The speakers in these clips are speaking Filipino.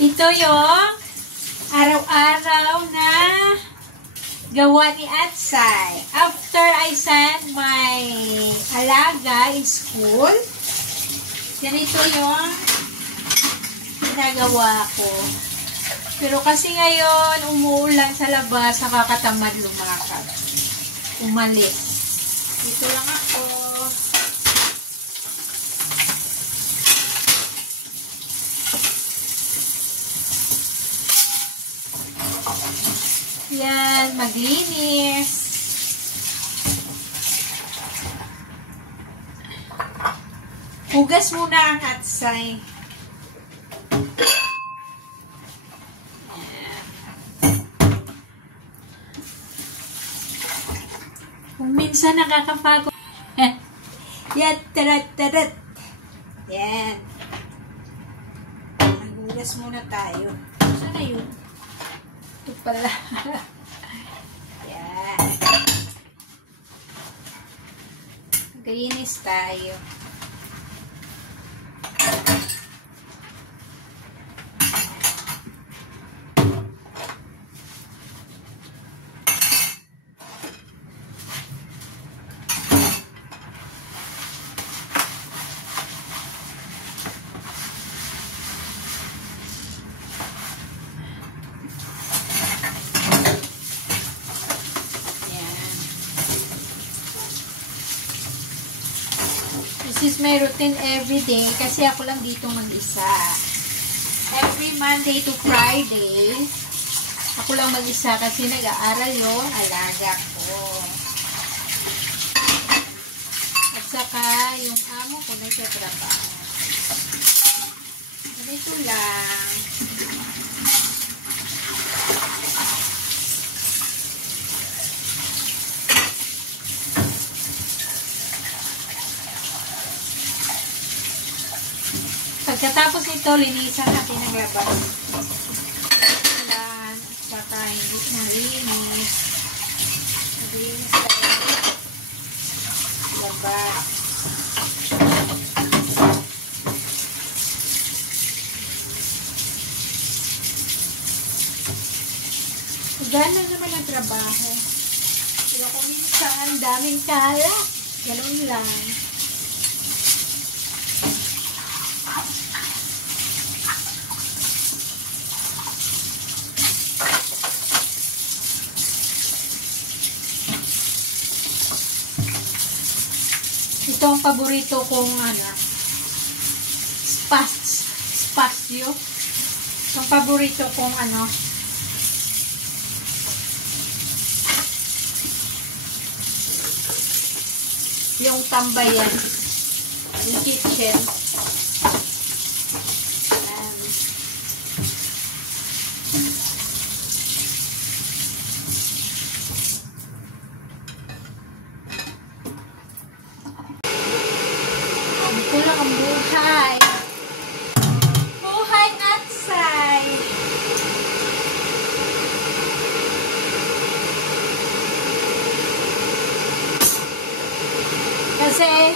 Ito yung araw-araw na gawa ni Atsay. After I send my alaga in school, ganito yung ginagawa ko. Pero kasi ngayon, umuulan sa labas, nakakatamad lumakad. Umalis. Dito lang ako. Yan, maglinis. Hugas muna ang Atsay. Kung minsan nakakapagod. Yan, tarat-tarat. Yan. Maghugas muna tayo. Saan na yun? Ito pala. Yan. Maglinis tayo. This is my routine every day kasi ako lang dito mag-isa. Every Monday to Friday, ako lang mag-isa kasi nag-aaral yung alaga ko. At saka yung amo ko na sa trabaho. Ganito lang. Pagkatapos nito, linisan natin ang labas. At saka hindi nalinis. Nalinis tayo. Labas. Gana naman ang trabaho. Pero kung minsan, daming kalat. Ganun lang. Ito ang paborito kong spasyo. Ang paborito kong yung tambayan, yung kitchen. Ito lang ang buhay. Buhay Atsay. Kasi,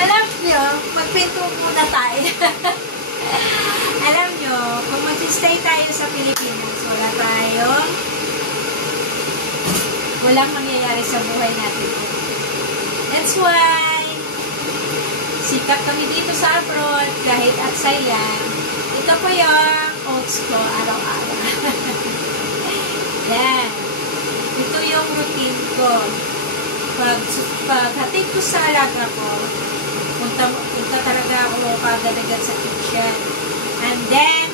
alam nyo, magpinto muna tayo. Alam nyo, kung mag-stay tayo sa Pilipinas, walang mangyayari sa buhay natin. That's why, sikat kami dito sa abroad, kahit Atsay lang. Ito po yung oats ko, araw-araw. Yan. Ito yung routine ko. Pag hatid ko sa alaga ko, punta talaga ako kagad-agad sa kitchen. And then,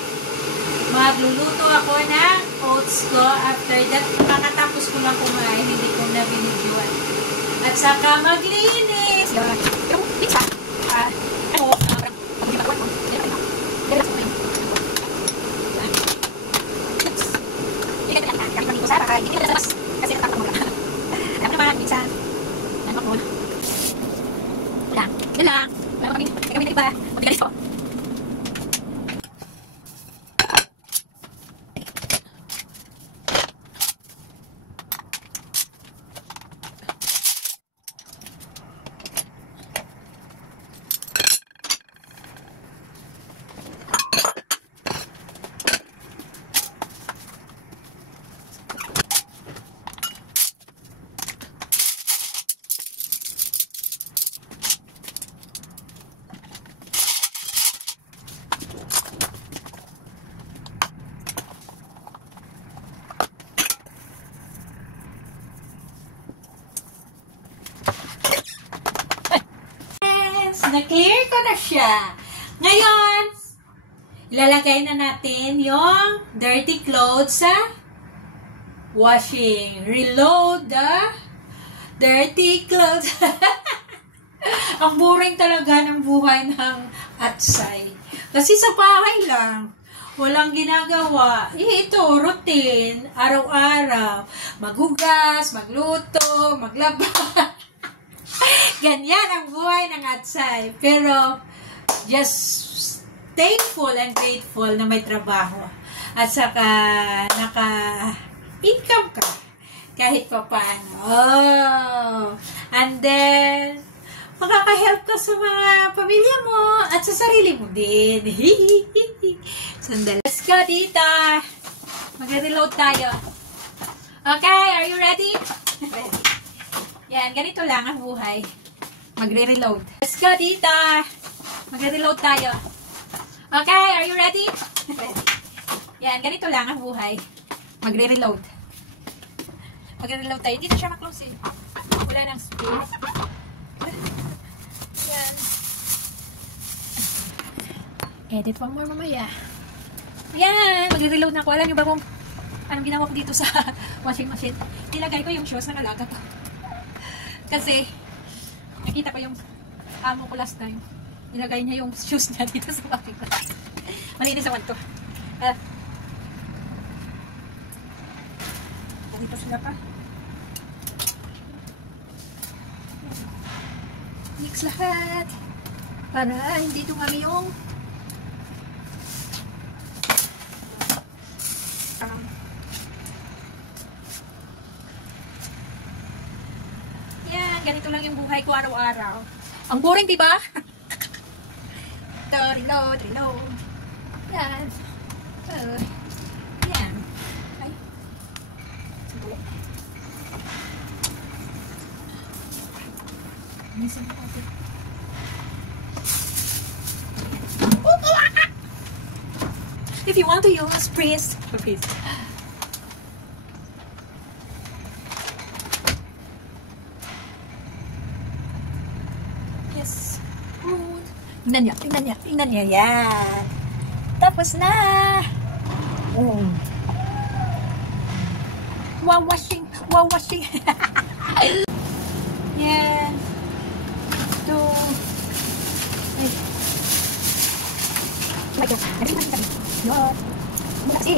magluluto ako ng oats ko. After that, makatapos ko lang kumain, hindi ko na binidyoan. At saka maglinis. Yung pizza. Kasi natakot mo lang. Alam naman, minsan. Natakot mo. Lang. Yan lang. Kami na iba. Matigalis ko. na siya. Ngayon, ilalagay na natin yung dirty clothes sa washing. Reload the dirty clothes. Ang boring talaga ng buhay ng Atsay. Kasi sa bahay lang, walang ginagawa. Ito, routine, araw-araw. Maghugas, magluto, maglaba. Ganyan ang buhay ng Atsay. Pero, just thankful and grateful na may trabaho. At saka, naka-income ka. Kahit pa paano. Oh. And then, makaka-help ka sa mga pamilya mo at sa sarili mo din. Sandali. Let's go, tita. Mag-reload tayo. Okay, are you ready? Ready. Yan, ganito lang ang buhay. Magre-reload. Let's go, tita. Magre-reload tayo. Okay, are you ready? Ready. Yan, ganito lang ang buhay. Magre-reload. Magre-reload tayo. Hindi na siya maklose eh. Wala nang space. Yan. Edit one more mamaya. Yan, magre-reload na ako. Alam nyo ba kung anong ginawa ko dito sa washing machine? Nilagay ko yung shoes ng alaga ko. Kasi, nakita ko yung amo ko last time. Nilagay niya yung shoes niya dito sa washing machine. Malinis naman to. Dito sila pa. Mix lahat. Para hindi dumami yung yan, ganito lang yung buhay ko araw-araw. Ang boring, diba? Ito, reload. Yan. Yan. Ay. If you want to use, please. Yes. Good. Tingnan niya. Yan. Tapos na. Wow, washing. Yan. Ito. Ay. Oh my God. Yo. Muna kasi.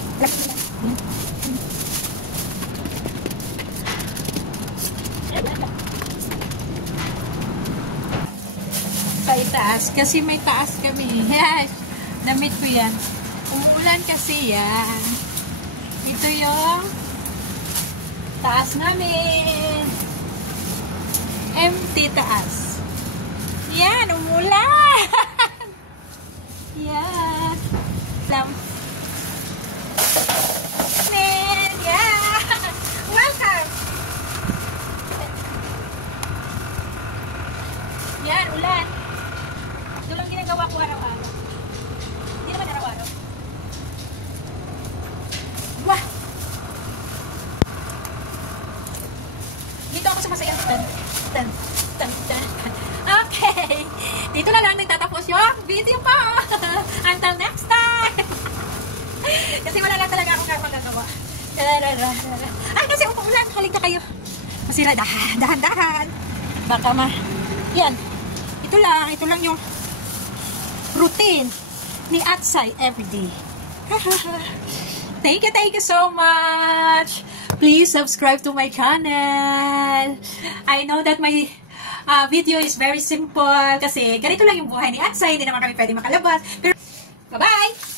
Sa itaas. Kasi may taas kami. Yes. Damit ko yan. Umuulan kasi yan. Ito yung taas namin. Empty taas. Yan. Umuulan. Yan. Yeah. Welcome. Yan, ulan. Ito lang ginagawa ko araw-araw. Hindi naman araw-araw. Wah! Dito ako sumasayaw. Tan. Okay. Dito na lang nagtatapos yung video ko. Until next time. Kasi wala lang talaga akong magagawa. Ay, kasi umuulan. Halig na kayo. Kasi dahan-dahan. Baka yan. Ito lang yung routine ni Atsay everyday. Thank you so much. Please subscribe to my channel. I know that my video is very simple kasi ganito lang yung buhay ni Atsay. Hindi naman kami pwede makalabas. Pero, bye-bye!